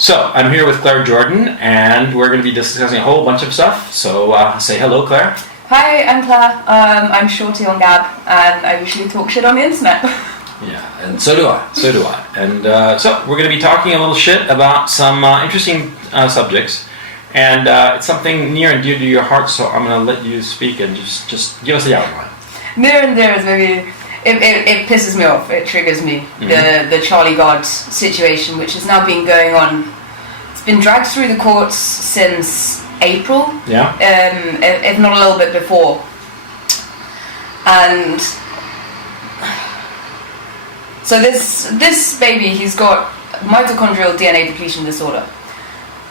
So, I'm here with Claire Jordan, and we're going to be discussing a whole bunch of stuff. So, say hello, Claire. Hi, I'm Claire. I'm Shorty on Gard, and I usually talk shit on the internet. Yeah, and so do I. And so, we're going to be talking a little shit about some interesting subjects. And it's something near and dear to your heart, so I'm going to let you speak and just give us the outline. Near and dear is maybe... It pisses me off, it triggers me. Mm-hmm. The Charlie Gard situation, which has now been going on. It's been dragged through the courts since April, if not a little bit before. And so this baby, he's got mitochondrial DNA depletion disorder,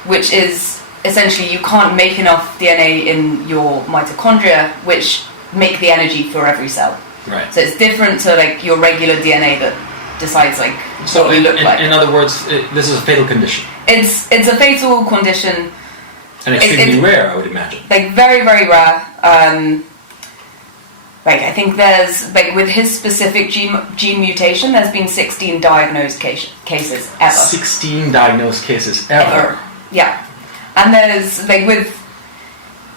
which is essentially you can't make enough DNA in your mitochondria, which make the energy for every cell. Right. So it's different to like your regular DNA that decides like what you look like. In other words, this is a fatal condition. It's a fatal condition. And extremely rare, I would imagine. Like very, very rare. Like I think there's like with his specific gene mutation, there's been 16 diagnosed cases ever. 16 diagnosed cases ever. Yeah. And there's like with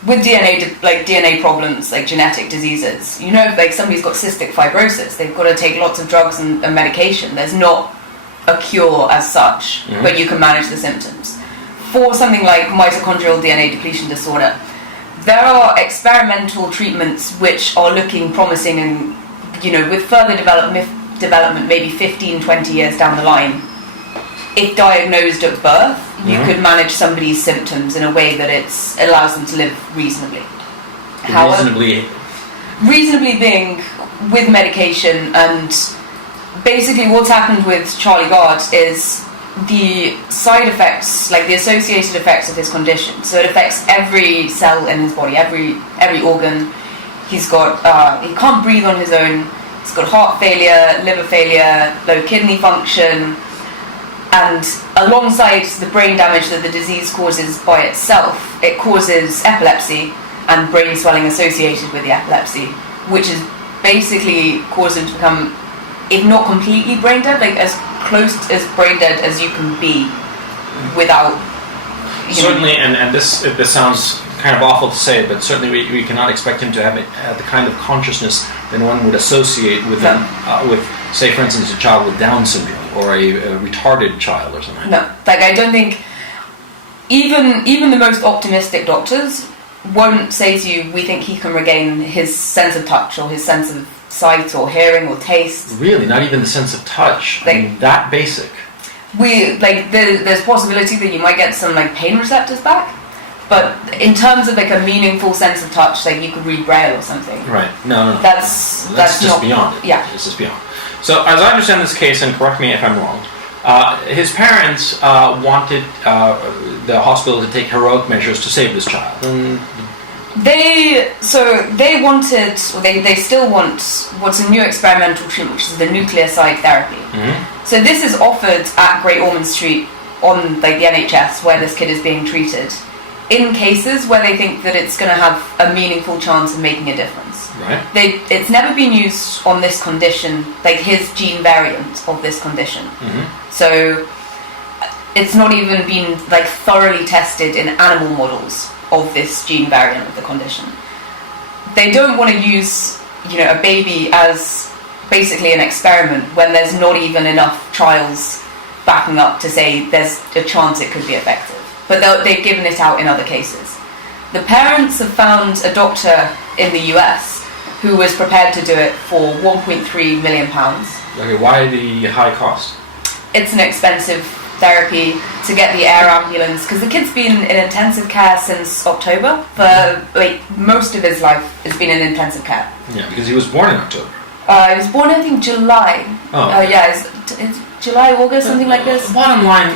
DNA problems, like genetic diseases, you know, like somebody's got cystic fibrosis, they've got to take lots of drugs and medication. There's not a cure as such, but you can manage the symptoms. For something like mitochondrial DNA depletion disorder, there are experimental treatments which are looking promising, and you know, with further development, maybe 15, 20 years down the line, if diagnosed at birth, you could manage somebody's symptoms in a way that it allows them to live reasonably. Reasonably being with medication, and basically what's happened with Charlie Gard is the side effects, like the associated effects of his condition. So it affects every cell in his body, every organ. He's got, he can't breathe on his own. He's got heart failure, liver failure, low kidney function. And alongside the brain damage that the disease causes by itself, it causes epilepsy and brain swelling associated with the epilepsy, which is basically caused him to become, if not completely brain dead, like as close as brain dead as you can be without... Certainly, and this sounds kind of awful to say, but certainly we cannot expect him to have the kind of consciousness that one would associate with him, with, say, for instance, a child with Down syndrome or a retarded child or something. No, like I don't think even the most optimistic doctors won't say to you, we think he can regain his sense of touch or his sense of sight or hearing or taste. Really, not even the sense of touch. Like, I mean, that basic. There's possibility that you might get some like pain receptors back, but in terms of like a meaningful sense of touch, like you could read Braille or something. Right. No. That's just not, beyond it. Yeah. It's just beyond. So, as I understand this case, and correct me if I'm wrong, his parents wanted the hospital to take heroic measures to save this child. And they wanted, or they still want what's a new experimental treatment, which is the nucleoside therapy. So this is offered at Great Ormond Street on like the NHS, where this kid is being treated, in cases where they think that it's going to have a meaningful chance of making a difference. Right. It's never been used on this condition, like his gene variant of this condition. So it's not even been like thoroughly tested in animal models of this gene variant of the condition. They don't want to use, you know, a baby as basically an experiment when there's not even enough trials backing up to say there's a chance it could be effective. But they've given it out in other cases. The parents have found a doctor in the US who was prepared to do it for £1.3 million. Okay, why the high cost? It's an expensive therapy to get the air ambulance, because the kid's been in intensive care since October. For like most of his life has been in intensive care. Yeah, because he was born in October. He was born, I think, July. It's July, August, something like this. Bottom line,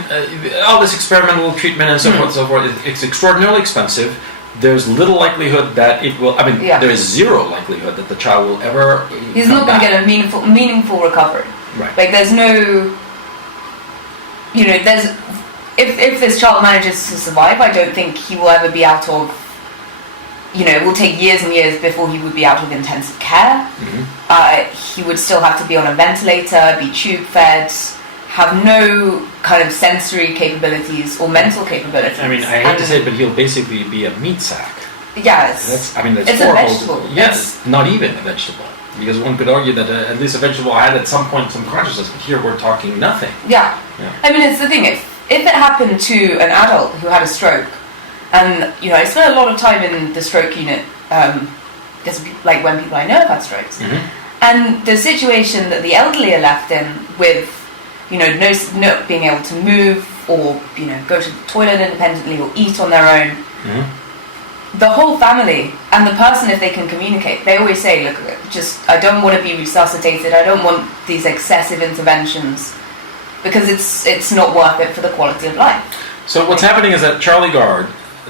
all this experimental treatment and so forth and so forth, it's extraordinarily expensive. There's little likelihood that it will, there is zero likelihood that the child will ever He's not going to get a meaningful recovery. Right. Like there's no, you know, if this child manages to survive, I don't think he will ever be out of, you know, it will take years and years before he would be out of intensive care. He would still have to be on a ventilator, be tube fed, have no kind of sensory capabilities or mental capabilities. I mean, I hate to say it, but he'll basically be a meat sack. Yeah, That's it's horrible. a vegetable. Yes, not even a vegetable. Because one could argue that at least a vegetable had at some point some consciousness, but here we're talking nothing. Yeah. I mean, it's the thing, if it happened to an adult who had a stroke, and, I spent a lot of time in the stroke unit, just like when people I know have had strokes, and the situation that the elderly are left in with, no being able to move or, go to the toilet independently or eat on their own, the whole family and the person, if they can communicate, they always say, look, I don't want to be resuscitated, I don't want these excessive interventions, because it's not worth it for the quality of life. So what's happening is that Charlie Gard,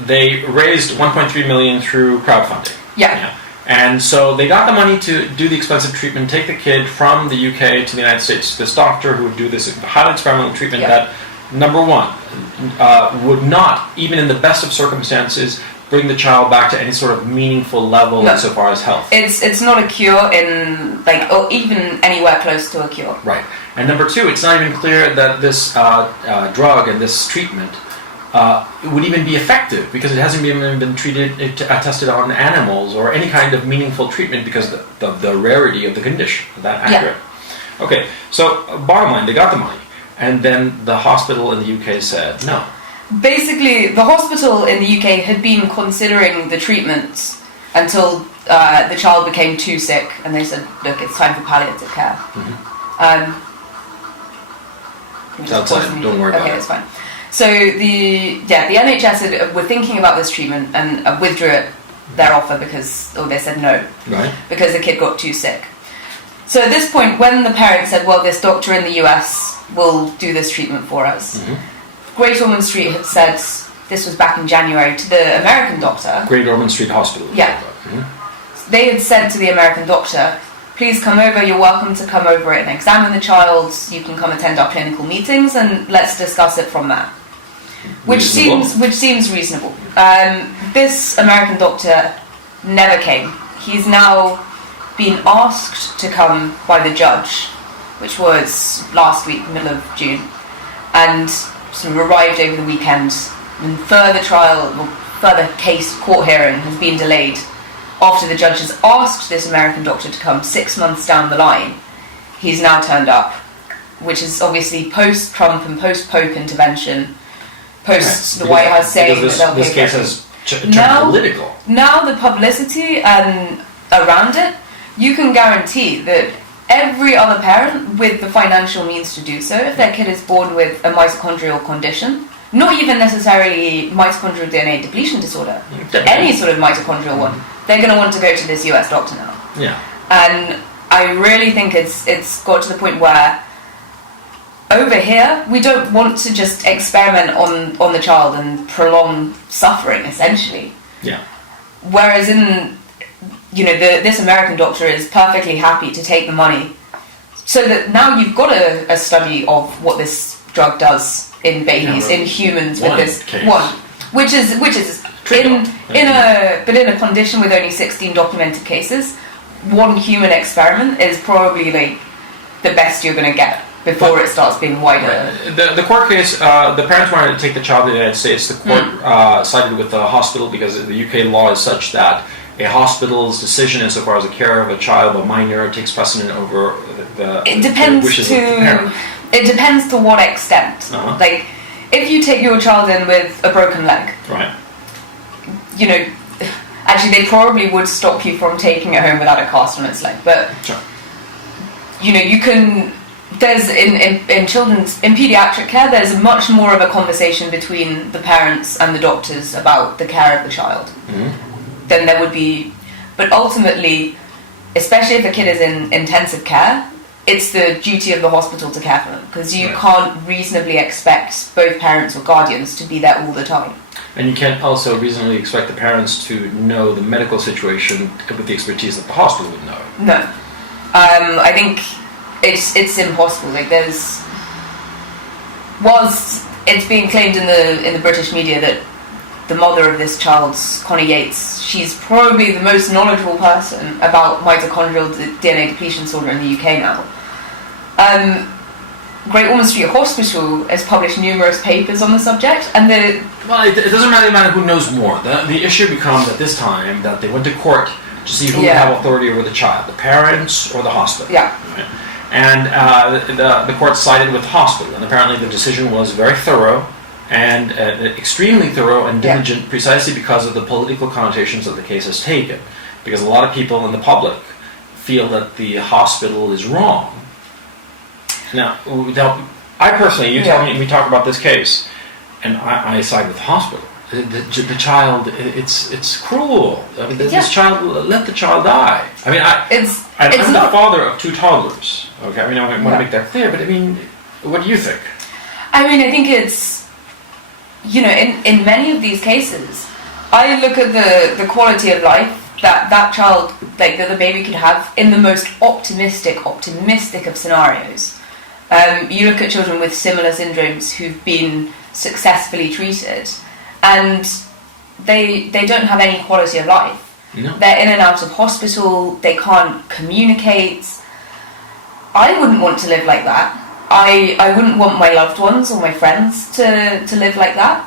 they raised 1.3 million through crowdfunding. Yeah. And so they got the money to do the expensive treatment, take the kid from the UK to the United States, this doctor who would do this highly experimental treatment that, number one, would not, even in the best of circumstances, bring the child back to any sort of meaningful level insofar as health. It's not a cure or even anywhere close to a cure. Right. And number two, it's not even clear that this drug and this treatment would even be effective, because it hasn't even been tested on animals or any kind of meaningful treatment because of the rarity of the condition. Is that accurate? Yeah. Okay, so bottom line, they got the money, and then the hospital in the UK said no. Basically, the hospital in the UK had been considering the treatments until the child became too sick, and they said, look, it's time for palliative care. It's outside, don't worry about it. Okay, it's fine. So the NHS were thinking about this treatment and withdrew their offer they said no. Right. Because the kid got too sick. So at this point, when the parents said, well, this doctor in the US will do this treatment for us, Great Ormond Street had said, this was back in January, to the American doctor. Great Ormond Street Hospital. Yeah. They had said to the American doctor, please come over, you're welcome to come over and examine the child, you can come attend our clinical meetings and let's discuss it from that. Which seems reasonable. This American doctor never came. He's now been asked to come by the judge, which was last week, middle of June, and sort of arrived over the weekend, and further court hearing has been delayed after the judge has asked this American doctor to come 6 months down the line. He's now turned up, which is obviously post-Trump and post-Pope intervention, the White House saying that they'll pay this case has turned political. Now the publicity and around it, you can guarantee that every other parent with the financial means to do so, if their kid is born with a mitochondrial condition, not even necessarily mitochondrial DNA depletion disorder, any sort of mitochondrial one, they're going to want to go to this US doctor now. Yeah. And I really think it's got to the point where over here, we don't want to just experiment on the child and prolong suffering, essentially. Yeah. Whereas this American doctor is perfectly happy to take the money, so that now you've got a study of what this drug does in babies, in humans, with this case. which is in a condition with only 16 documented cases, one human experiment is probably like the best you're going to get before it starts being wider. Right. The court case, the parents wanted to take the child to the United States. The court sided with the hospital because the UK law is such that a hospital's decision insofar as the care of a child, a minor, takes precedent over the wishes of the parent. It depends to what extent. Like, if you take your child in with a broken leg, right? Actually, they probably would stop you from taking it home without a cast on its leg. But sure. You can. There's in pediatric care, there's much more of a conversation between the parents and the doctors about the care of the child than there would be. But ultimately, especially if the kid is in intensive care, it's the duty of the hospital to care for them, because you can't reasonably expect both parents or guardians to be there all the time. And you can't also reasonably expect the parents to know the medical situation with the expertise that the hospital would know. No. I think it's impossible. Like, whilst it's being claimed in the British media that the mother of this child, Connie Yates, she's probably the most knowledgeable person about mitochondrial DNA depletion disorder in the UK now. Great Ormond Street Hospital has published numerous papers on the subject, and Well, it doesn't really matter who knows more. The issue becomes at this time that they went to court to see who would have authority over the child, the parents or the hospital. Yeah. Right? And the court sided with the hospital, and apparently the decision was very thorough and extremely thorough and diligent, precisely because of the political connotations that the case has taken. Because a lot of people in the public feel that the hospital is wrong. Now, I personally, you tell me, we talk about this case, and I side with the hospital. The child, it's cruel. I mean, this child, let the child die. I mean, I'm the father of 2 toddlers. Okay, I mean, I want to make that clear. But I mean, what do you think? I mean, I think it's, in many of these cases, I look at the quality of life that child, like that the baby could have in the most optimistic of scenarios. You look at children with similar syndromes who've been successfully treated, and they don't have any quality of life. No. They're in and out of hospital, they can't communicate. I wouldn't want to live like that. I wouldn't want my loved ones or my friends to live like that.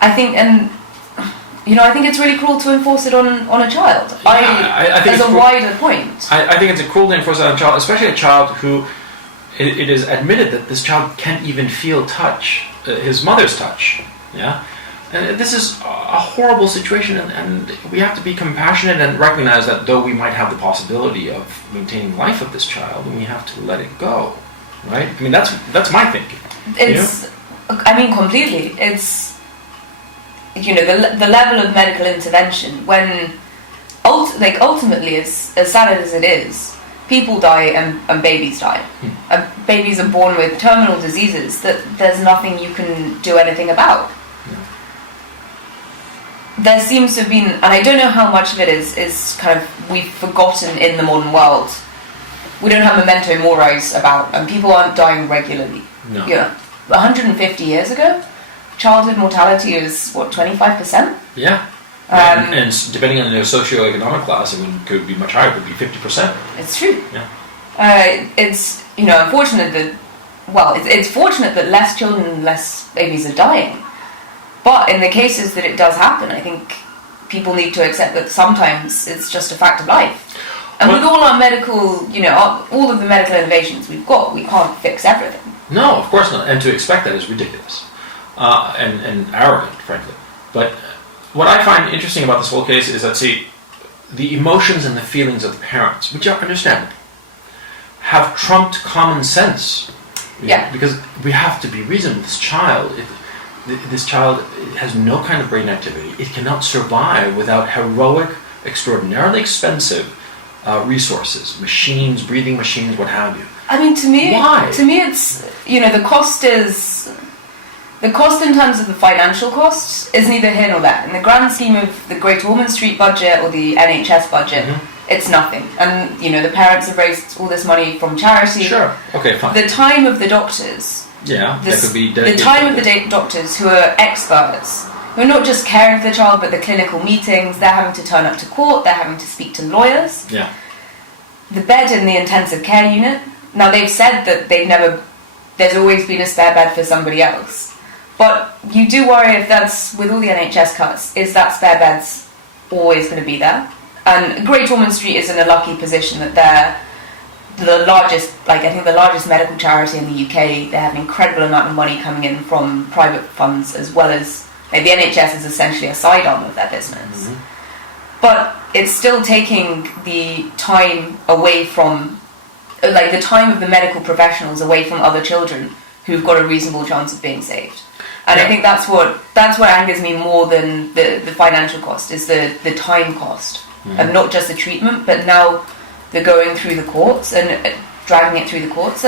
I think it's really cruel to enforce it on a child. I think as a wider point. I think it's a cruel to enforce it on a child, especially a child who it is admitted that this child can't even feel touch, his mother's touch. Yeah. And this is a horrible situation, and we have to be compassionate and recognize that though we might have the possibility of maintaining life of this child, we have to let it go, right? I mean, that's my thinking. I mean, completely. It's, the level of medical intervention when, ultimately, as sad as it is, people die and babies die. And babies are born with terminal diseases that there's nothing you can do anything about. There seems to have been, and I don't know how much of it is kind of we've forgotten in the modern world. We don't have memento mori's about, and people aren't dying regularly. No. 150 years ago, childhood mortality was 25%. Yeah. And depending on your socioeconomic class, I mean, it could be much higher. It could be 50%. It's true. Yeah. It's unfortunate that. Well, it's fortunate that less children and less babies are dying. But in the cases that it does happen, I think people need to accept that sometimes it's just a fact of life. And with all our medical, all of the medical innovations we've got, we can't fix everything. No, of course not. And to expect that is ridiculous and arrogant, frankly. But what I find interesting about this whole case is that, the emotions and the feelings of the parents, which are understandable, have trumped common sense. Yeah. Because we have to be reasonable. This child has no kind of brain activity. It cannot survive without heroic, extraordinarily expensive resources, machines, breathing machines, what have you. I mean, to me, why? To me, it's the cost in terms of the financial costs is neither here nor there. In the grand scheme of the Great Ormond Street budget or the NHS budget, it's nothing. And the parents have raised all this money from charity. Sure. Okay. Fine. The time of the doctors. Yeah, that could be the time of the doctors who are experts, who are not just caring for the child, but the clinical meetings. They're having to turn up to court. They're having to speak to lawyers. Yeah. The bed in the intensive care unit. Now they've said that there's always been a spare bed for somebody else, but you do worry if that's, with all the NHS cuts, is that spare bed's always going to be there? And Great Ormond Street is in a lucky position that they're the largest, I think the largest medical charity in the UK. They have an incredible amount of money coming in from private funds, as well as the NHS is essentially a sidearm of their business. But it's still taking the time away from, the time of the medical professionals away from other children who've got a reasonable chance of being saved. And I think that's what angers me more than the financial cost, is the time cost of not just the treatment, but now the going through the courts and dragging it through the courts.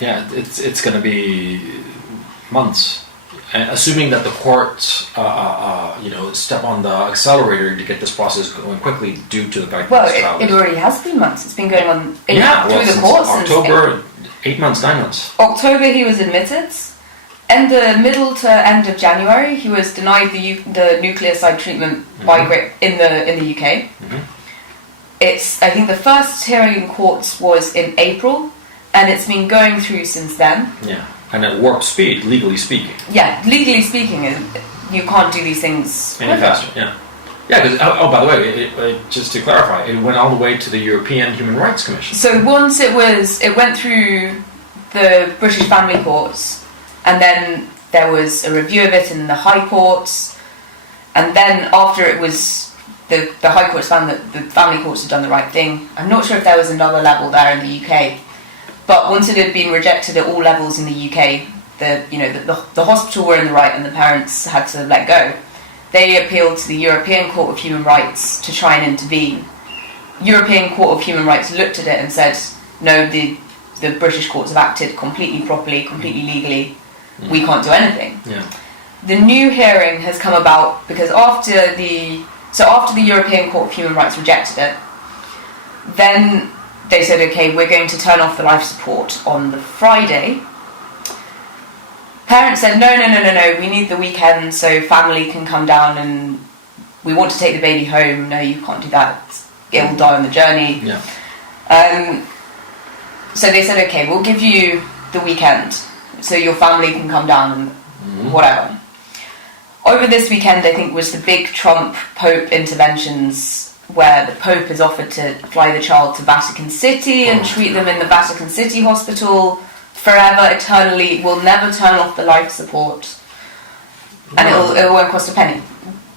It's going to be months, assuming that the courts step on the accelerator to get this process going quickly due to the guidance. Well, it already has been months. It's been going on through the courts October, 8 months, 9 months. October he was admitted. In the middle to end of January, he was denied the nucleoside treatment in the UK. I think the first hearing in courts was in April. and it's been going through since then. Yeah, and at warp speed, legally speaking. Yeah, legally speaking, you can't do these things any faster. Yeah, yeah. Because by the way, just to clarify, it went all the way to the European Human Rights Commission. So once it went through the British Family Courts, and then there was a review of it in the High Courts, and then after it was. The High Courts found that the Family Courts had done the right thing. I'm not sure if there was another level there in the UK, but once it had been rejected at all levels in the UK, the hospital were in the right and the parents had to let go. They appealed to the European Court of Human Rights to try and intervene. European Court of Human Rights looked at it and said, no, the British courts have acted completely properly, completely legally. We can't do anything. Yeah. The new hearing has come about because after the European Court of Human Rights rejected it, then they said, okay, we're going to turn off the life support on the Friday. Parents said, no, we need the weekend so family can come down and we want to take the baby home. No, you can't do that. It will die on the journey. Yeah. So they said, okay, we'll give you the weekend so your family can come down and whatever. Over this weekend, I think, was the big Trump Pope interventions where the Pope has offered to fly the child to Vatican City and treat them in the Vatican City hospital forever, eternally, will never turn off the life support, and it won't cost a penny.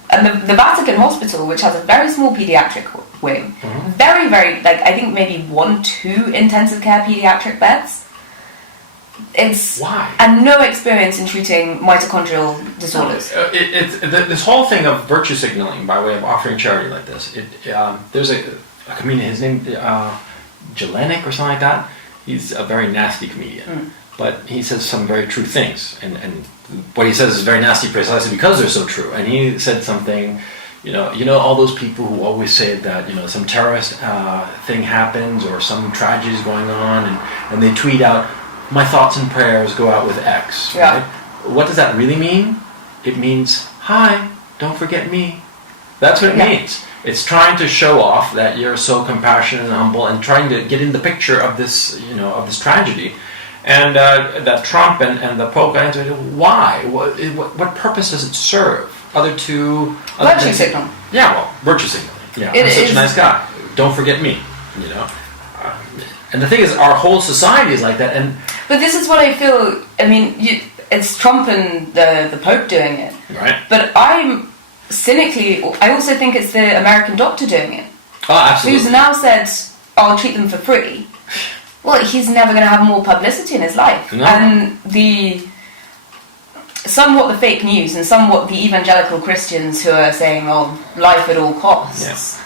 And the Vatican hospital, which has a very small paediatric wing, very, very, I think maybe 1-2 intensive care paediatric beds. And no experience in treating mitochondrial disorders. This whole thing of virtue signaling by way of offering charity like this. There's a comedian, his name Jelenic or something like that. He's a very nasty comedian, but he says some very true things, and what he says is very nasty precisely because they're so true. And he said something. You know all those people who always say that some terrorist thing happens or some tragedy is going on, and they tweet out, my thoughts and prayers go out with X. Yeah. Right? What does that really mean? It means, hi, don't forget me. That's what it means. It's trying to show off that you're so compassionate and humble and trying to get in the picture of this, of this tragedy. And that Trump and the Pope answered, why? What purpose does it serve? Virtue signal. Yeah, well, virtue signaling. Yeah, I'm such a nice guy. Don't forget me. And the thing is, our whole society is like that. But this is what I feel. I mean, it's Trump and the Pope doing it. Right. But I also think it's the American doctor doing it. Oh, absolutely. Who's now said, I'll treat them for free. Well, he's never going to have more publicity in his life. No. And somewhat the fake news and somewhat the evangelical Christians who are saying, oh, life at all costs.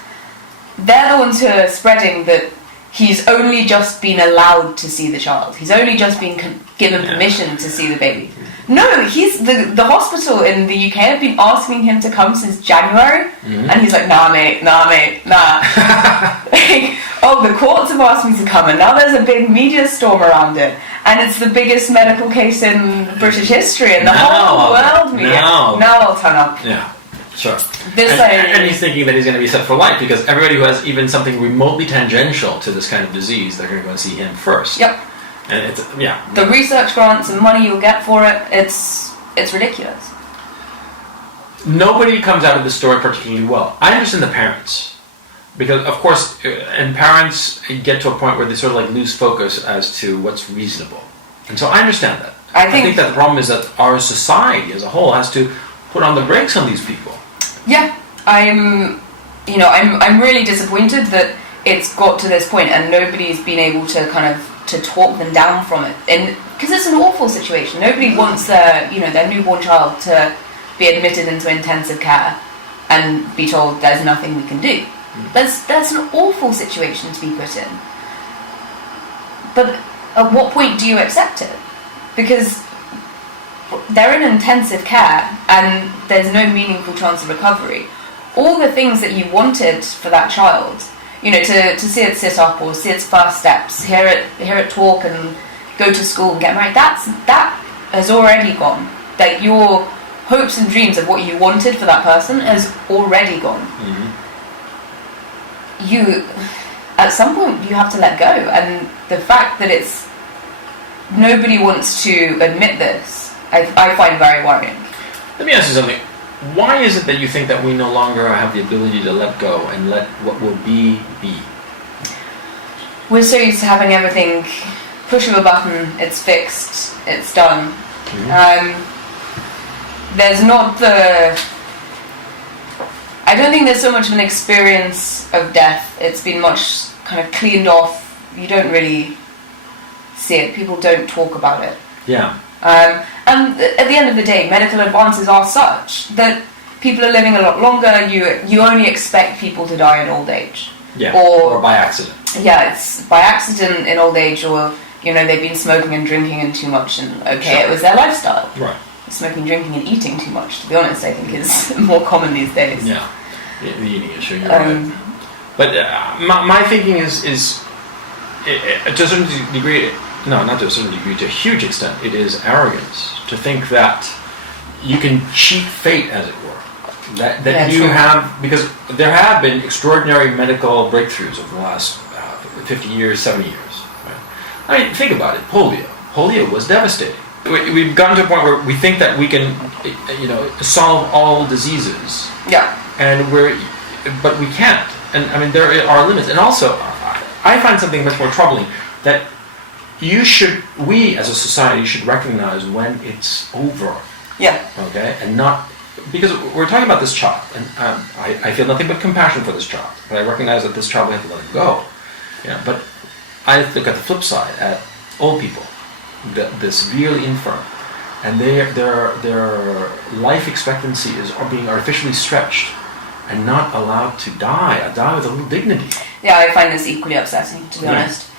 They're the ones who are spreading that he's only just been allowed to see the child. He's only just been given permission to see the baby. No, he's the hospital in the UK have been asking him to come since January, and he's like, nah, mate, nah. The courts have asked me to come, and now there's a big media storm around it, and it's the biggest medical case in British history, and the whole world media. Now I'll turn up. Yeah. Sure. And he's thinking that he's going to be set for life because everybody who has even something remotely tangential to this kind of disease, they're going to go and see him first. Yep. And the research grants and money you'll get for it, it's ridiculous. Nobody comes out of this story particularly well. I understand the parents. Because, of course, and parents get to a point where they sort of lose focus as to what's reasonable. And so I understand that. I think that the problem is that our society as a whole has to put on the brakes on these people. Yeah, I'm really disappointed that it's got to this point and nobody's been able to to talk them down from it. And because it's an awful situation. Nobody wants their newborn child to be admitted into intensive care and be told there's nothing we can do. That's an awful situation to be put in. But at what point do you accept it? Because they're in intensive care and there's no meaningful chance of recovery. All the things that you wanted for that child, to see it sit up or see its first steps, hear it talk and go to school and get married, that has already gone. Your hopes and dreams of what you wanted for that person has already gone. At some point you have to let go, and the fact that it's nobody wants to admit this, I find very worrying. Let me ask you something. Why is it that you think that we no longer have the ability to let go and let what will be? We're so used to having everything, push of a button, it's fixed, it's done. There's not I don't think there's so much of an experience of death. It's been much kind of cleaned off. You don't really see it. People don't talk about it. Yeah. And at the end of the day, medical advances are such that people are living a lot longer. You only expect people to die in old age. Yeah. Or by accident. Yeah, it's by accident in old age, or they've been smoking and drinking and too much, and it was their lifestyle. Right. Smoking, drinking, and eating too much, to be honest, I think is more common these days. Yeah, the eating issue, you're right. But my thinking is to a certain degree, no, not to a certain degree, to a huge extent, it is arrogance to think that you can cheat fate, as it were. That you have, because there have been extraordinary medical breakthroughs over the last 50 years, 70 years. Right? I mean, think about it. Polio was devastating. We've gotten to a point where we think that we can, solve all diseases. Yeah. But we can't. And I mean, there are limits. And also, I find something much more troubling, that we as a society should recognize when it's over. Yeah. Okay? And not, because we're talking about this child, and I feel nothing but compassion for this child. But I recognize that this child, we have to let it go. Yeah. But I look at the flip side, at old people. The severely infirm, and their life expectancy is being artificially stretched and not allowed to die with a little dignity. Yeah, I find this equally upsetting, to be honest.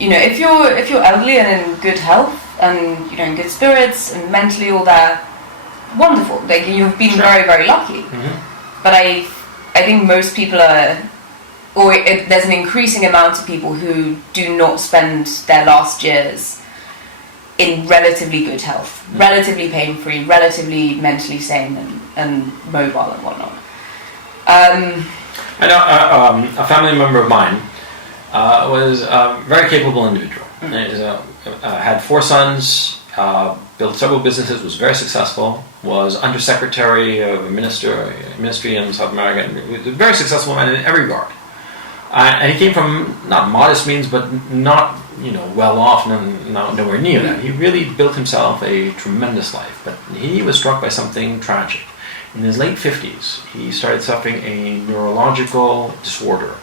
If you're elderly and in good health and in good spirits and mentally all that, wonderful. Like, you've been very, very lucky. Mm-hmm. But I think most people are. There's an increasing amount of people who do not spend their last years in relatively good health, relatively pain-free, relatively mentally sane and mobile and whatnot. I know a family member of mine was a very capable individual. Had 4 sons, built several businesses, was very successful, was undersecretary of a ministry in South America, and was a very successful man in every regard. And he came from not modest means, but not well off, nowhere near that. He really built himself a tremendous life, but he was struck by something tragic. In his late 50s, he started suffering a neurological disorder.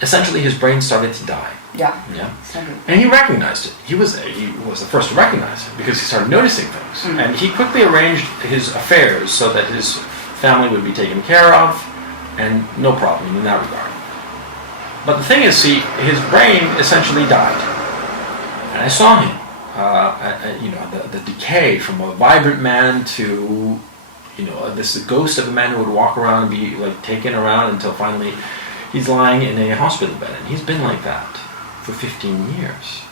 Essentially, his brain started to die. Yeah. And he recognized it. He was the first to recognize it because he started noticing things, and he quickly arranged his affairs so that his family would be taken care of, and no problem in that regard. But the thing is, his brain essentially died, and I saw him. The decay from a vibrant man to, this ghost of a man who would walk around and be taken around until finally he's lying in a hospital bed, and he's been like that for 15 years,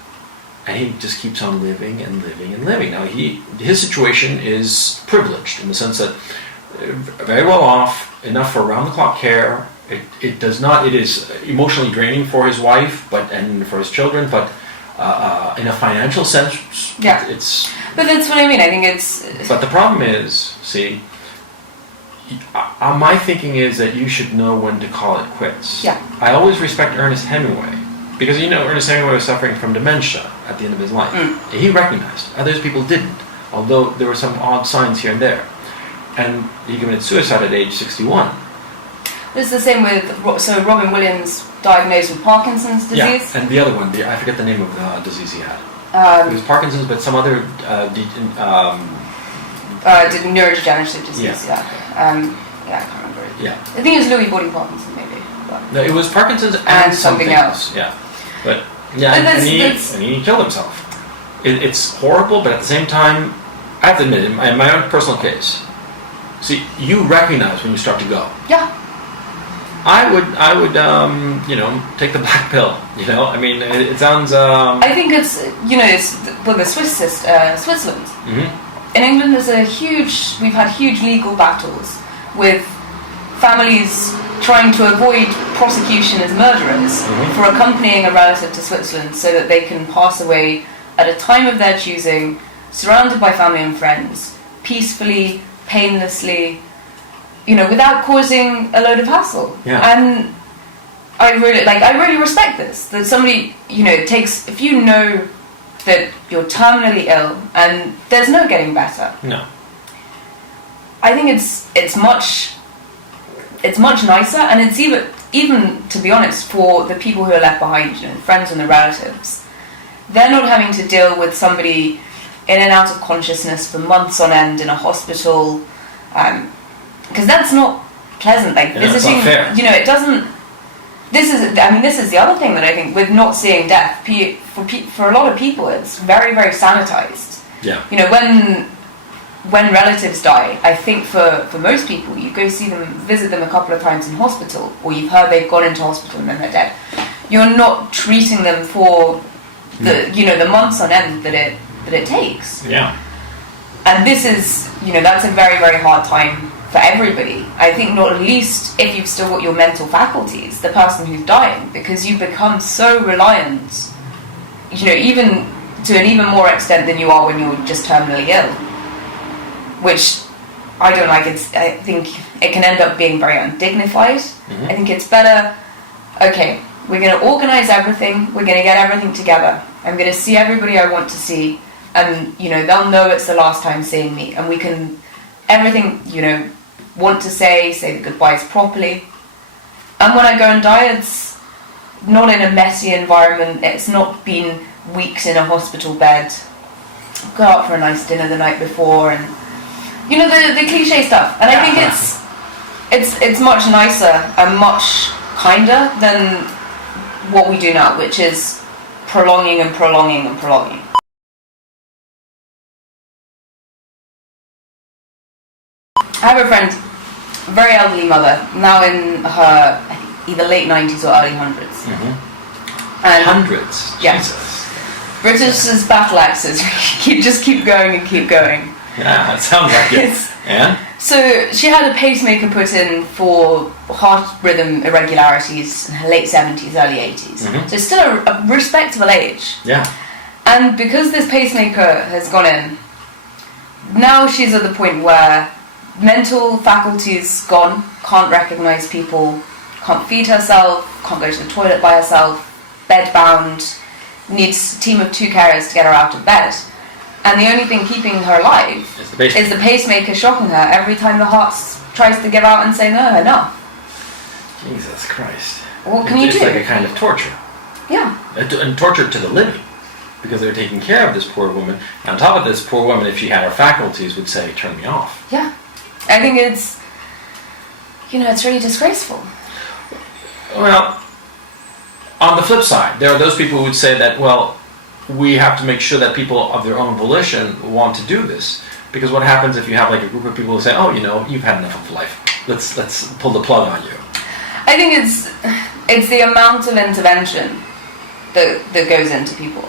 and he just keeps on living and living and living. Now his situation is privileged in the sense that very well off, enough for round-the-clock care. It is emotionally draining for his wife, and for his children, but in a financial sense, it's. But that's what I mean. I think it's. But the problem is, my thinking is that you should know when to call it quits. Yeah. I always respect Ernest Hemingway because Ernest Hemingway was suffering from dementia at the end of his life. He recognized it. Others people didn't, although there were some odd signs here and there, and he committed suicide at age 61. It's the same with Robin Williams, diagnosed with Parkinson's disease. Yeah, and the other one, I forget the name of the disease he had. It was Parkinson's, but some other neurodegenerative disease. Yeah. I can't remember it. Yeah. I think it was Louis Body Parkinson, maybe. But. No, it was Parkinson's and something else. Yeah, but and he killed himself. It's horrible, but at the same time, I have to admit, in my own personal case, you recognize when you start to go. Yeah. I would take the black pill. I mean, it sounds. I think it's the Switzerland. Mm-hmm. In England, we've had huge legal battles with families trying to avoid prosecution as murderers for accompanying a relative to Switzerland so that they can pass away at a time of their choosing, surrounded by family and friends, peacefully, painlessly, without causing a load of hassle. Yeah. And I really respect this. That somebody, takes, if you know that you're terminally ill and there's no getting better. No. I think it's much nicer, and it's even to be honest, for the people who are left behind, the friends and the relatives, they're not having to deal with somebody in and out of consciousness for months on end in a hospital, because that's not pleasant. Like visiting, it's not fair. it doesn't. This is the other thing that I think with not seeing death for a lot of people, it's very, very sanitized. Yeah. When relatives die, I think for most people, you go see them, visit them a couple of times in hospital, or you've heard they've gone into hospital and then they're dead. You're not treating them for the months on end that it takes. Yeah. And this is that's a very, very hard time for everybody. I think not least if you've still got your mental faculties, the person who's dying, because you become so reliant, even to an even more extent than you are when you're just terminally ill. Which I don't like. I think it can end up being very undignified. I think it's better, okay, we're going to organise everything, we're going to get everything together, I'm going to see everybody I want to see, and they'll know it's the last time seeing me, and we can, everything, want to say the goodbyes properly. And when I go and die, it's not in a messy environment, it's not been weeks in a hospital bed, go out for a nice dinner the night before, and the cliche stuff. And I think it's much nicer and much kinder than what we do now, which is prolonging and prolonging and prolonging. I have a friend, very elderly mother, now in her either late 90s or early 100s. And Hundreds? Yeah. Jesus. British battle axes just keep going and keep going. Yeah, it sounds like it. And? So she had a pacemaker put in for heart rhythm irregularities in her late 70s, early 80s. So still a respectable age. Yeah. And because this pacemaker has gone in, now she's at the point where mental faculties gone, can't recognise people, can't feed herself, can't go to the toilet by herself, bedbound, needs a team of 2 carers to get her out of bed. And the only thing keeping her alive is the pacemaker shocking her every time the heart tries to give out and say, no, enough. Jesus Christ. What can you do? It's like a kind of torture. Yeah. And torture to the living. Because they're taking care of this poor woman. And on top of this, poor woman, if she had her faculties, would say, turn me off. Yeah. I think it's really disgraceful. Well, on the flip side, there are those people who would say that, well, we have to make sure that people of their own volition want to do this. Because what happens if you have like a group of people who say, oh, you've had enough of life. Let's pull the plug on you. I think it's the amount of intervention that goes into people.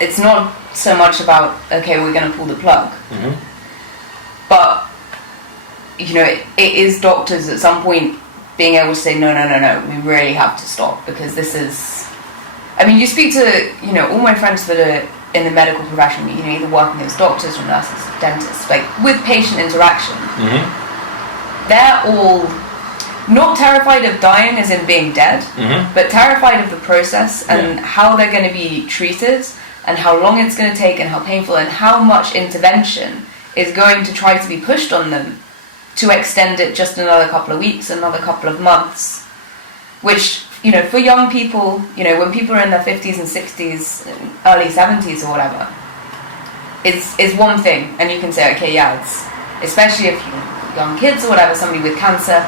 It's not so much about, okay, we're going to pull the plug. But, it is doctors at some point being able to say, no, we really have to stop, because this is... I mean, you speak to, all my friends that are in the medical profession, either working as doctors or nurses, dentists, like, with patient interaction, they're all not terrified of dying as in being dead, but terrified of the process and how they're going to be treated and how long it's going to take and how painful and how much intervention is going to try to be pushed on them to extend it just another couple of weeks, another couple of months, which... for young people, when people are in their 50s and 60s, early 70s or whatever, is one thing. And you can say, okay, yeah, it's, especially if you're young kids or whatever, somebody with cancer,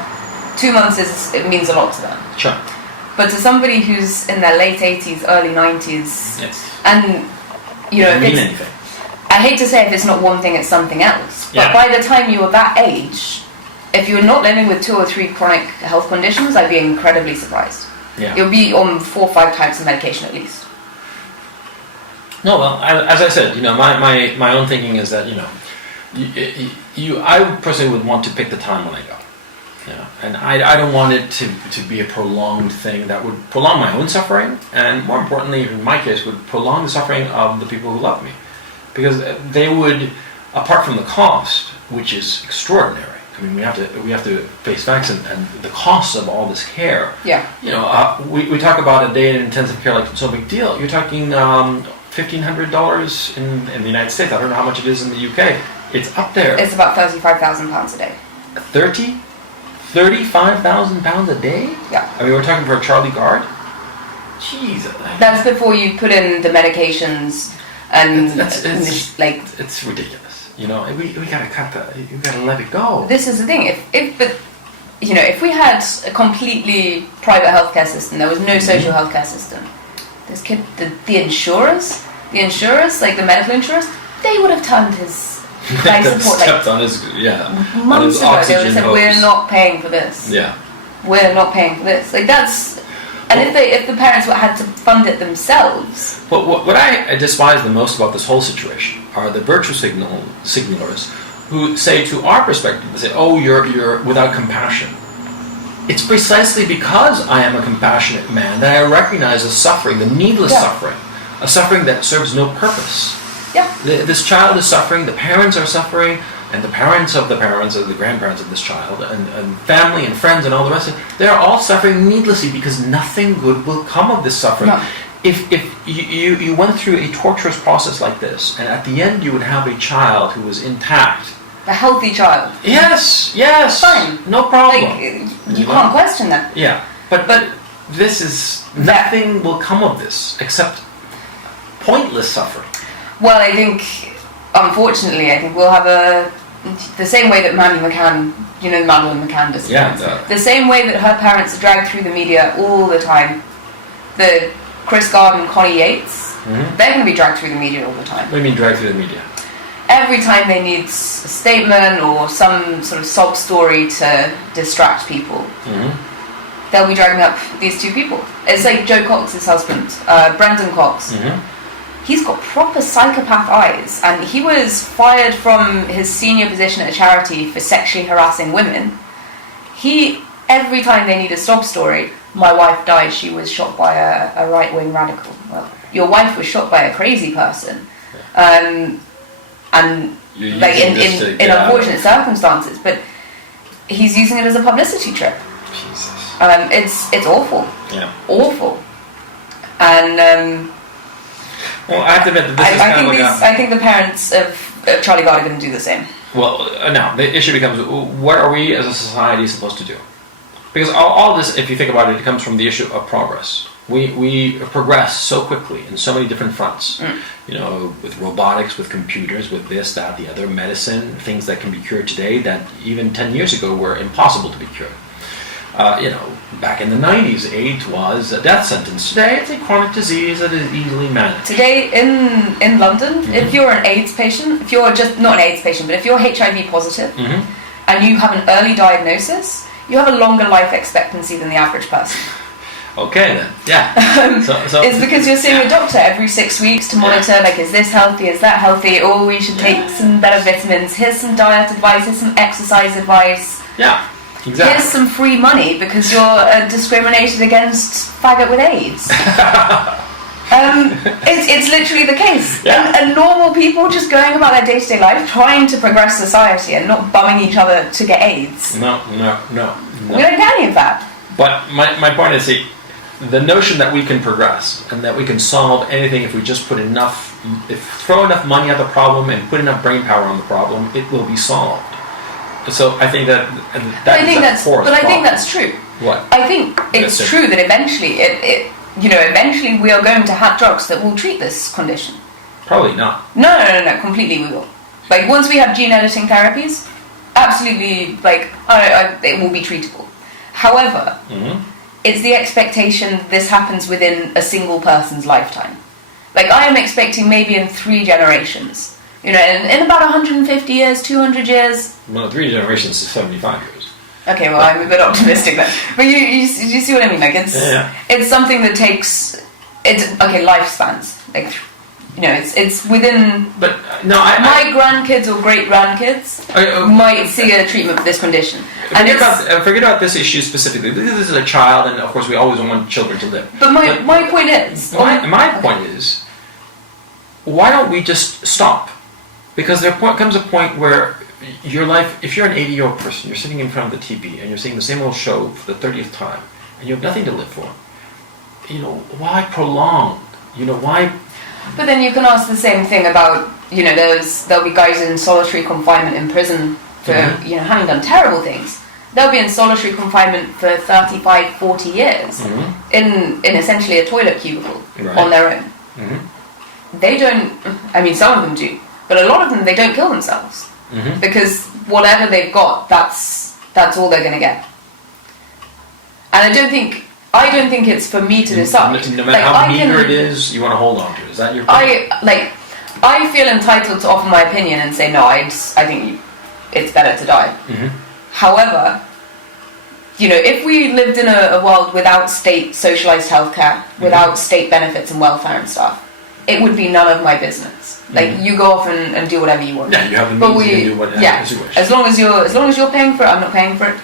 2 months it means a lot to them. Sure. But to somebody who's in their late 80s, early 90s, and, doesn't mean anything. I hate to say if it's not one thing, it's something else. But by the time you are that age, if you're not living with 2 or 3 chronic health conditions, I'd be incredibly surprised. Yeah. You'll be on 4 or 5 types of medication at least. No, well, as I said, my own thinking is that, I personally would want to pick the time when I go. Yeah, and I don't want it to be a prolonged thing that would prolong my own suffering, and more importantly, in my case, would prolong the suffering of the people who love me. Because they would, apart from the cost, which is extraordinary, I mean, we have to face facts and the costs of all this care. Yeah. You know, we talk about a day in intensive care like it's no big deal. You're talking $1,500 in the United States. I don't know how much it is in the UK. It's up there. It's about £35,000 a day. 35,000 pounds a day? Yeah. I mean, we're talking for a Charlie Gard? Jesus. That's before you put in the medications and it's ridiculous. You know, we gotta we gotta let it go. This is the thing. If we had a completely private healthcare system, there was no social healthcare system. The insurers, like the medical insurers, they would have turned his life support stepped on his months ago. They would have said, hose. "We're not paying for this. Yeah, we're not paying for this." Like that's. And if the parents had to fund it themselves. But what I despise the most about this whole situation are the virtue signalers who say, to our perspective, they say, "Oh, you're without compassion." It's precisely because I am a compassionate man that I recognize the suffering, the needless suffering, a suffering that serves no purpose. Yeah. This child is suffering. The parents are suffering. And the parents of the grandparents of this child, and family and friends and all the rest of it, they're all suffering needlessly because nothing good will come of this suffering. No. If you went through a torturous process like this, and at the end you would have a child who was intact. A healthy child. Yes. Fine. No problem. Like, you can't question that. Yeah. But this is, nothing will come of this except pointless suffering. Well, I think, unfortunately, we'll have the same way that Mandy McCann, Madeline McCann disappearance. Yeah, the same way that her parents are dragged through the media all the time. The Chris Gard and Connie Yates, they're going to be dragged through the media all the time. What do you mean dragged through the media? Every time they need a statement or some sort of sob story to distract people, they'll be dragging up these two people. It's like Joe Cox's husband, Brendan Cox. He's got proper psychopath eyes, and he was fired from his senior position at a charity for sexually harassing women. Every time they need a sob story, my wife died, she was shot by a right-wing radical. Well, your wife was shot by a crazy person. And like in unfortunate circumstances, but he's using it as a publicity trick. Jesus. It's awful. Yeah. Awful. And well, I have to admit that this is I think the parents of Charlie Gard are going to do the same. Well, now the issue becomes: what are we as a society supposed to do? Because all this, if you think about it, it comes from the issue of progress. We progress so quickly in so many different fronts. With robotics, with computers, with this, that, the other, medicine, things that can be cured today that even 10 years ago were impossible to be cured. Back in the 90s, AIDS was a death sentence. Today, it's a chronic disease that is easily managed. Today, in London, if you're an AIDS patient, if you're just not an AIDS patient, but if you're HIV positive and you have an early diagnosis, you have a longer life expectancy than the average person. Okay then, yeah. It's because you're seeing a doctor every 6 weeks to monitor, like, is this healthy, is that healthy, or we should take some better vitamins, here's some diet advice, here's some exercise advice. Yeah, exactly. Here's some free money because you're discriminated against faggot with AIDS. It's literally the case. Yeah. And normal people just going about their day-to-day life trying to progress society and not bumming each other to get AIDS. No. We don't get any of that. But my point is, see, the notion that we can progress and that we can solve anything if we just throw enough money at the problem and put enough brain power on the problem, it will be solved. So I think that's true. What? I think it's true that eventually eventually we are going to have drugs that will treat this condition. Probably not. No, completely we will. Like, once we have gene editing therapies, absolutely, it will be treatable. However, it's the expectation this happens within a single person's lifetime. Like, I am expecting maybe in 3 generations. In about 150 years, 200 years. Well, 3 generations is 75 years. Okay, well, I'm a bit optimistic then. But you see what I mean? Like, it's something that takes... lifespans. Like, it's within. But my grandkids or great grandkids might see a treatment for this condition. Forget about this issue specifically. This is a child, and of course we always want children to live. But my point is... My point is, why don't we just stop? Because there comes a point where your life, if you're an 80-year-old person, you're sitting in front of the TV and you're seeing the same old show for the 30th time, and you have nothing to live for, why prolong? Why... But then you can ask the same thing about, there'll be guys in solitary confinement in prison for, having done terrible things. They'll be in solitary confinement for 35, 40 years in essentially a toilet cubicle on their own. Mm-hmm. They don't, some of them do, but a lot of them, they don't kill themselves. Because whatever they've got, that's all they're going to get. And I don't think it's for me to decide. No matter how meager it is, you want to hold on to it. Is that your point? I feel entitled to offer my opinion and say, no, I think it's better to die. However, if we lived in a world without state socialised healthcare, without state benefits and welfare and stuff, it would be none of my business. You go off and do whatever you want. Yeah, you have the means to do whatever you wish. As long as you're paying for it, I'm not paying for it.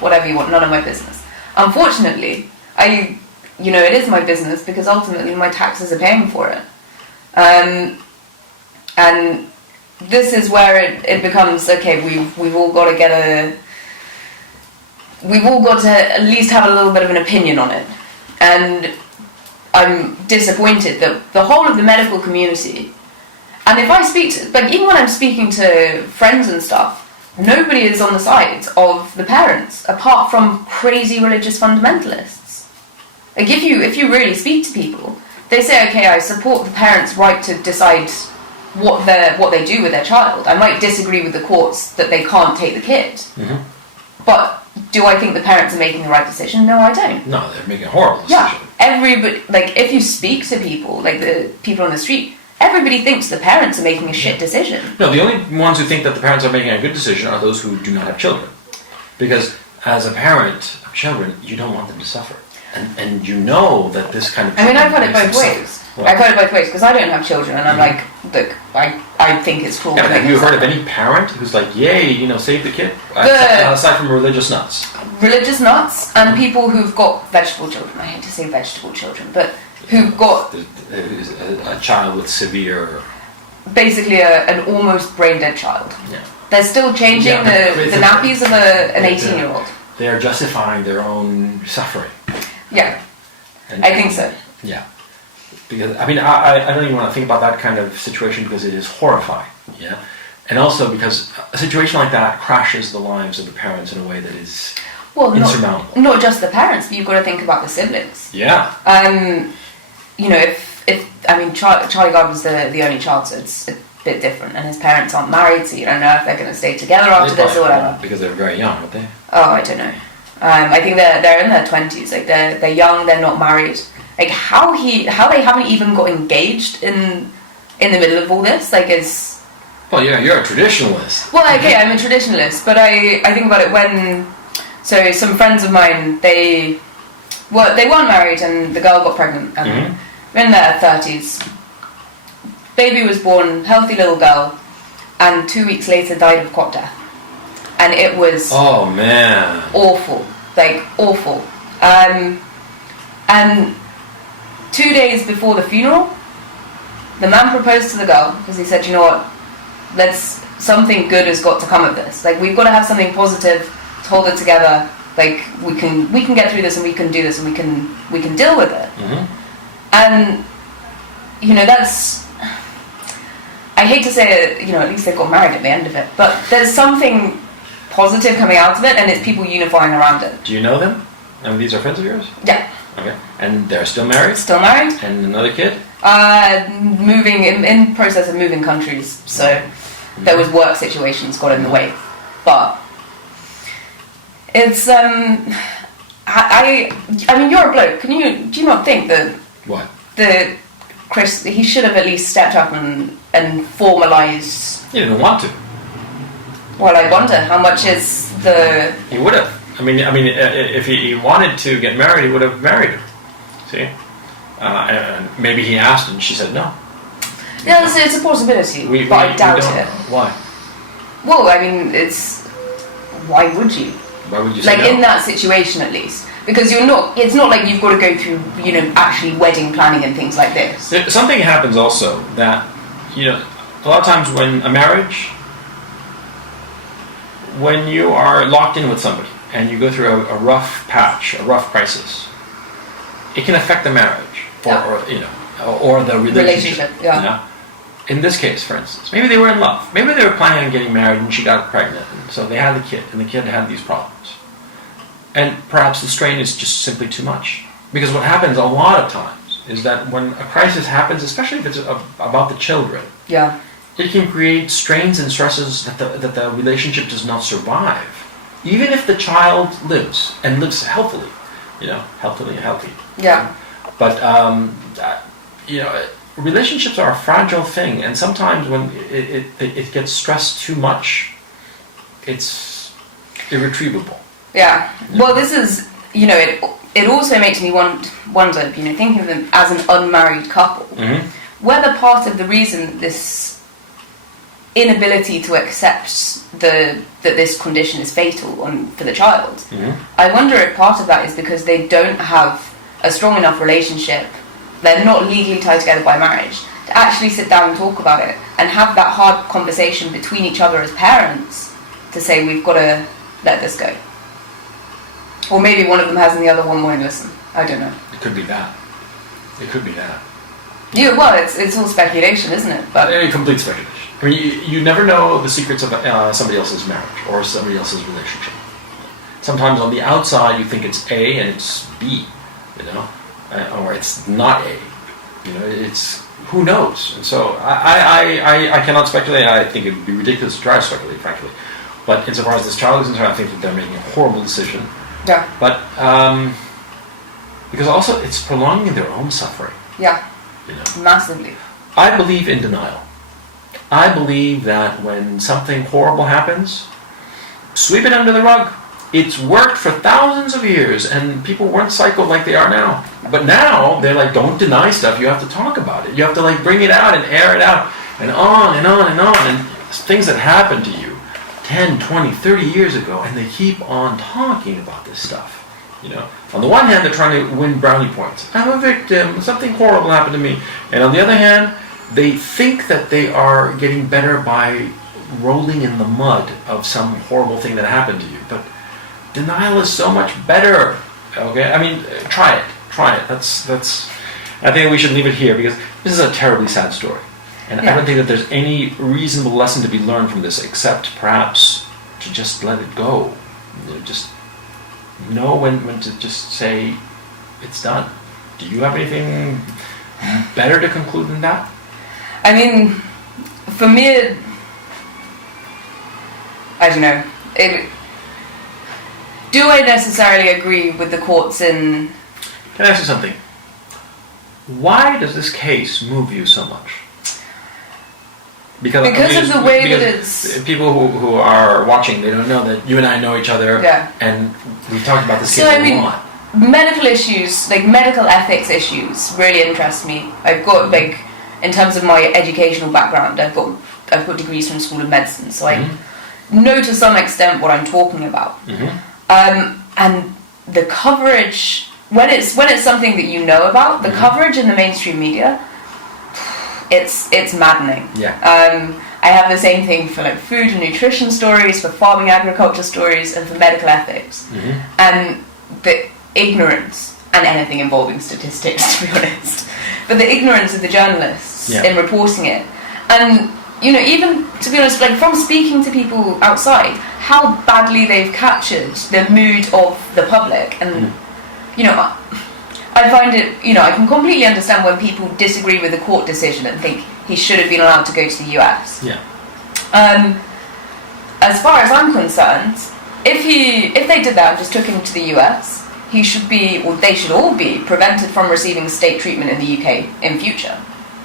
Whatever you want, none of my business. Unfortunately, it is my business because ultimately my taxes are paying for it. And this is where it becomes, okay, we've all got to at least have a little bit of an opinion on it. And I'm disappointed that the whole of the medical community, and if I speak to, even when I'm speaking to friends and stuff, nobody is on the side of the parents, apart from crazy religious fundamentalists. If you really speak to people, they say, okay, I support the parents' right to decide what they do with their child. I might disagree with the courts that they can't take the kid. But do I think the parents are making the right decision? No, I don't. No, they're making a horrible decision. Yeah, everybody, if you speak to people, the people on the street, everybody thinks the parents are making a shit decision. No, the only ones who think that the parents are making a good decision are those who do not have children. Because as a parent of children, you don't want them to suffer. And that this kind of... I've had it both ways. I've had it both ways, because I don't have children, and I'm like, look, I think it's cruel. Yeah, have you heard of any parent who's like, yay, save the kid? Aside from religious nuts. Religious nuts, and people who've got vegetable children. I hate to say vegetable children, but who've got... A child with severe... Basically an almost brain-dead child. Yeah. They're still changing the nappies of an 18-year-old. They are justifying their own suffering. Yeah, I think so. Yeah. Because, I don't even want to think about that kind of situation because it is horrifying. Yeah. And also because a situation like that crashes the lives of the parents in a way that is insurmountable. Not just the parents, but you've got to think about the siblings. Yeah. Charlie Gard was the only child, so it's a bit different, and his parents aren't married, so you don't know if they're going to stay together after this or whatever. Because they're very young, aren't they? Oh, I don't know. I think they're in their 20s. They're young. They're not married. How they haven't even got engaged in the middle of all this is. Well, yeah, you're a traditionalist. Well, okay, I'm a traditionalist, but I think about it when. So some friends of mine, they weren't married, and the girl got pregnant, and they're in their 30s. Baby was born, healthy little girl, and 2 weeks later died of cot death. And it was... Oh, man. Awful. Awful. And 2 days before the funeral, the man proposed to the girl, because he said, you know what, something good has got to come of this. We've got to have something positive to hold it together. We can get through this, and we can do this, and we can deal with it. And, that's... I hate to say it, at least they got married at the end of it, but there's something positive coming out of it, and it's people unifying around it. Do you know them? These are friends of yours? Yeah. Okay. And they're still married? Still married. And another kid? Moving, in process of moving countries, so there was work situations got in the way. But it's, you're a bloke, do you not think that... What? Chris, he should have at least stepped up and formalised... He didn't want to. Well, I wonder how much is the... He would have. If he wanted to get married, he would have married her. See? And maybe he asked and she said no. Yeah, it's a possibility, but I doubt it. Why? Well, I mean, why would you? Why would you say like no? In that situation, at least, because it's not like you've got to go through, actually wedding planning and things like this. Something happens also that, a lot of times when you are locked in with somebody and you go through a rough patch, a rough crisis, it can affect the marriage or the relationship. Yeah. In this case, for instance, maybe they were in love. Maybe they were planning on getting married and she got pregnant, and so they had the kid, and the kid had these problems. And perhaps the strain is just simply too much. Because what happens a lot of times is that when a crisis happens, especially if it's about the children, it can create strains and stresses that the relationship does not survive. Even if the child lives and lives healthily, healthily and healthy. Yeah. But, relationships are a fragile thing, and sometimes when it gets stressed too much, it's irretrievable. Yeah. Well, this is, it also makes me wonder, thinking of them as an unmarried couple, whether part of the reason this inability to accept that this condition is fatal for the child, I wonder if part of that is because they don't have a strong enough relationship. They're not legally tied together by marriage to actually sit down and talk about it and have that hard conversation between each other as parents to say we've got to let this go. Or maybe one of them has and the other one won't listen. I don't know. It could be that. Yeah, well, it's all speculation, isn't it? But complete speculation. I mean, you never know the secrets of somebody else's marriage or somebody else's relationship. Sometimes on the outside you think it's A and it's B, or it's not A. It's who knows. And so I cannot speculate. I think it would be ridiculous to try to speculate, frankly. But insofar as this child is concerned, I think that they're making a horrible decision. Yeah. But because also it's prolonging their own suffering. Yeah. Massively. I believe in denial. I believe that when something horrible happens, sweep it under the rug. It's worked for thousands of years, and people weren't psycho like they are now. But now, they're like, don't deny stuff, you have to talk about it. You have to bring it out and air it out, and on and on and on. And things that happened to you 10, 20, 30 years ago, and they keep on talking about this stuff. On the one hand, they're trying to win brownie points. I'm a victim, something horrible happened to me. And on the other hand, they think that they are getting better by rolling in the mud of some horrible thing that happened to you. But denial is so much better. Okay, I mean, try it. That's. I think we should leave it here because this is a terribly sad story, and I don't think that there's any reasonable lesson to be learned from this, except perhaps to just let it go. Just know when to just say it's done. Do you have anything better to conclude than that? I mean, for me, I don't know. Do I necessarily agree with the courts in... Can I ask you something? Why does this case move you so much? Because of the way that it's... People who are watching, they don't know that you and I know each other, and we've talked about this case a lot. Medical issues, medical ethics issues, really interest me. I've got, in terms of my educational background, I've got degrees from School of Medicine, so I know to some extent what I'm talking about. And the coverage, when it's something that you know about, the coverage in the mainstream media, it's maddening. I have the same thing for food and nutrition stories, for farming agriculture stories, and for medical ethics. And the ignorance, and anything involving statistics, to be honest, but the ignorance of the journalists in reporting it. And even, to be honest, from speaking to people outside, how badly they've captured the mood of the public. And, I find it, I can completely understand when people disagree with the court decision and think he should have been allowed to go to the US. As far as I'm concerned, if they did that and just took him to the US, he should be, or they should all be, prevented from receiving state treatment in the UK in future.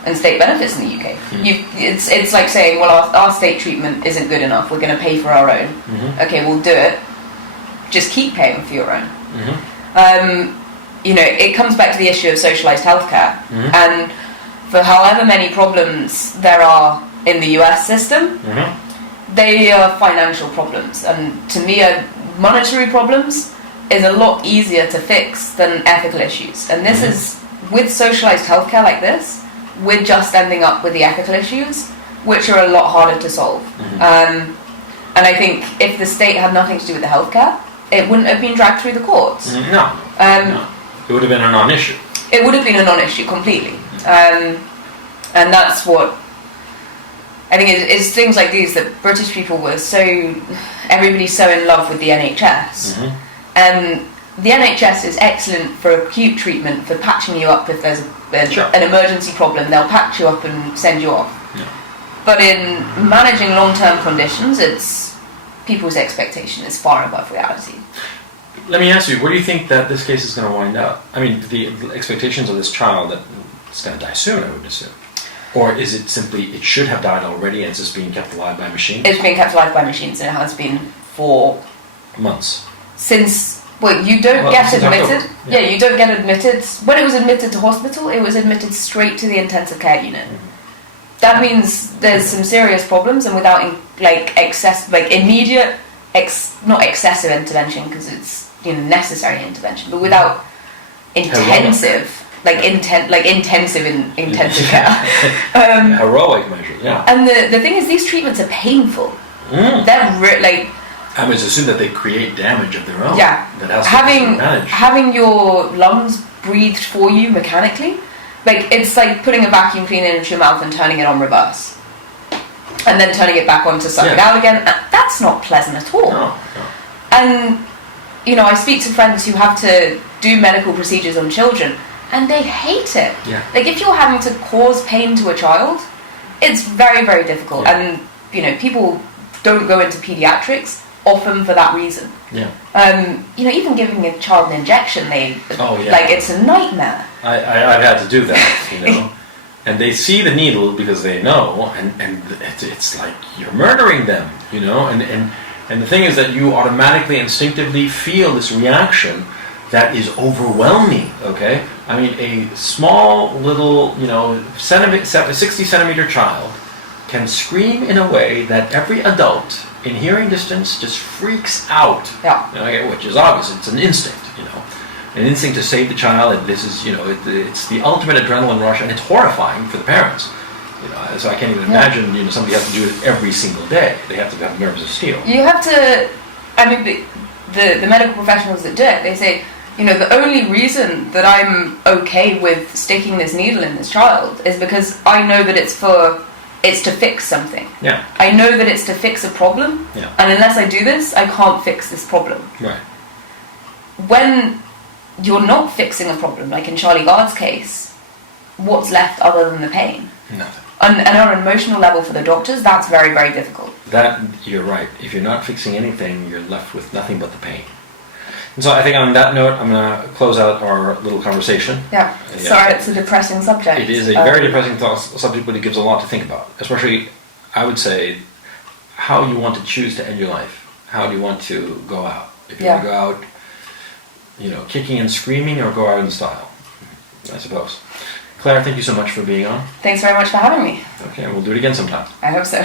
And state benefits in the UK. It's like saying, well, our state treatment isn't good enough, we're going to pay for our own. Okay, we'll do it. Just keep paying for your own. It comes back to the issue of socialised healthcare. And for however many problems there are in the US system, they are financial problems. And to me, monetary problems is a lot easier to fix than ethical issues. And this is, with socialised healthcare like this, we're just ending up with the ethical issues, which are a lot harder to solve. And I think if the state had nothing to do with the healthcare, it wouldn't have been dragged through the courts. No. It would have been a non-issue. It would have been a non-issue completely. And that's what I think it's things like these that British people were everybody's so in love with the NHS. And the NHS is excellent for acute treatment, for patching you up if there's an emergency problem. They'll patch you up and send you off. But in managing long-term conditions, people's expectation is far above reality. Let me ask you, where do you think that this case is going to wind up? I mean, the expectations of this child that it's going to die soon, I would assume. Or is it simply, it should have died already and it's just being kept alive by machines? It's being kept alive by machines, and it has been for... months. You don't get admitted. Yeah, you don't get admitted. When it was admitted to hospital, it was admitted straight to the intensive care unit. That means there's some serious problems, and without immediate, not excessive intervention because it's necessary intervention, but without intensive, intensive care. Heroic measures, yeah. And the thing is, these treatments are painful. They're I mean, it's assumed that they create damage of their own. Yeah. That has to be managed. Having your lungs breathed for you mechanically, it's like putting a vacuum cleaner into your mouth and turning it on reverse, and then turning it back on to suck it out again. That's not pleasant at all. No. And I speak to friends who have to do medical procedures on children, and they hate it. Yeah. If you're having to cause pain to a child, it's very, very difficult. Yeah. And people don't go into pediatrics often for that reason. Yeah. Even giving a child an injection, it's a nightmare. I've had to do that, and they see the needle because they know, and it's like you're murdering them, and the thing is that you automatically, instinctively feel this reaction that is overwhelming. Okay, I mean, a small little 60 centimeter child can scream in a way that every adult in hearing distance just freaks out. Yeah. Which is obvious. It's an instinct, an instinct to save the child. And this is, it's the ultimate adrenaline rush, and it's horrifying for the parents. So I can't even imagine, somebody has to do it every single day. They have to have nerves of steel. You have to. I mean, the medical professionals that do it, they say, the only reason that I'm okay with sticking this needle in this child is because I know that it's to fix something. Yeah. I know that it's to fix a problem. Yeah. And unless I do this, I can't fix this problem. Right. When you're not fixing a problem, like in Charlie Gard's case, what's left other than the pain? Nothing. And on an emotional level for the doctors, that's very, very difficult. That, you're right. If you're not fixing anything, you're left with nothing but the pain. And so I think on that note, I'm going to close out our little conversation. Yeah. Sorry, it's a depressing subject. It is a very depressing subject, but it gives a lot to think about. Especially, I would say, how you want to choose to end your life. How do you want to go out? If you want to go out, kicking and screaming, or go out in style, I suppose. Claire, thank you so much for being on. Thanks very much for having me. Okay, we'll do it again sometime. I hope so.